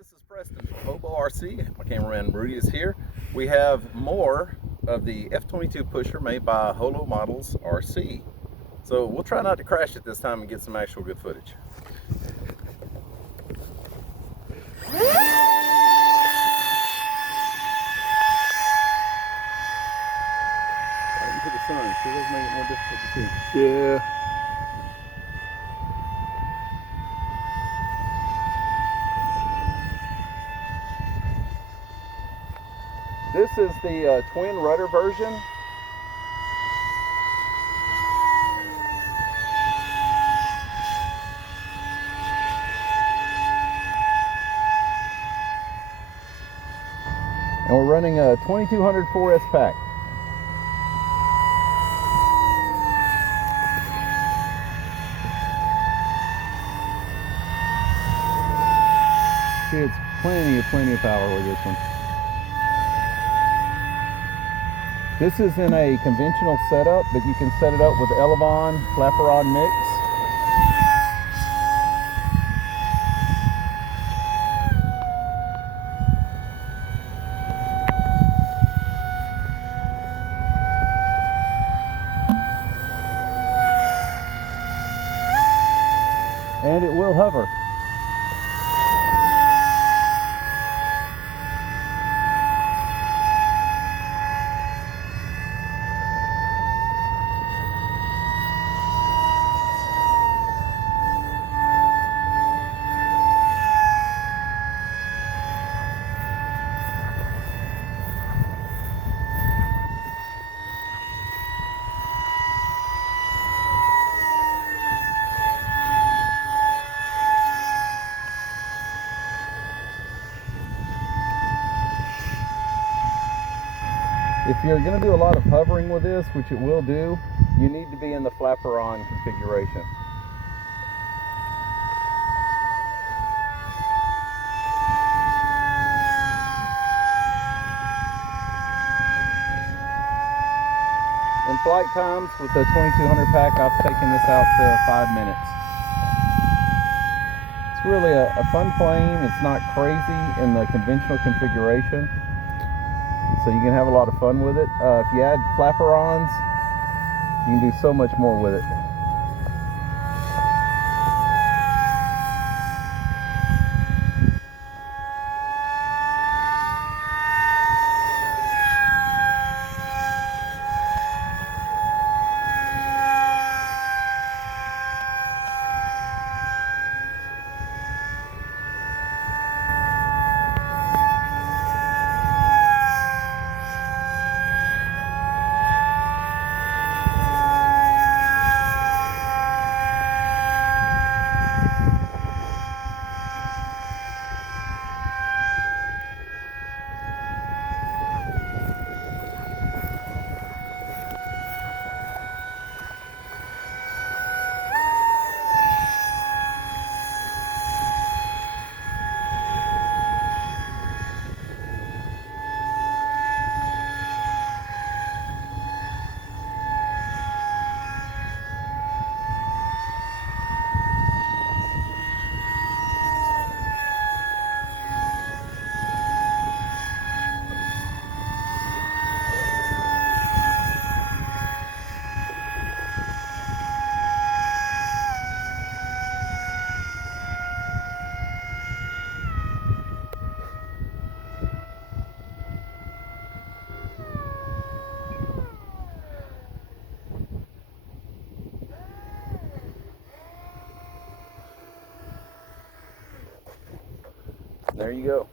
This is Preston from HoloModelsRC. My cameraman Rudy is here. We have more of the F-22 pusher made by HoloModelsRC. So we'll try not to crash it this time and get some actual good footage. Right into the sun, so it does make it more difficult to see. Yeah. This is the twin rudder version. And we're running a 2200 4S pack. See, it's plenty of power with this one. This is in a conventional setup, but you can set it up with Elevon Flaperon mix. And it will hover. If you're going to do a lot of hovering with this, which it will do, you need to be in the flaperon configuration. In flight times with the 2200 pack, I've taken this out to 5 minutes. It's really a fun plane. It's not crazy in the conventional configuration, so you can have a lot of fun with it. If you add flaperons, you can do so much more with it. There you go.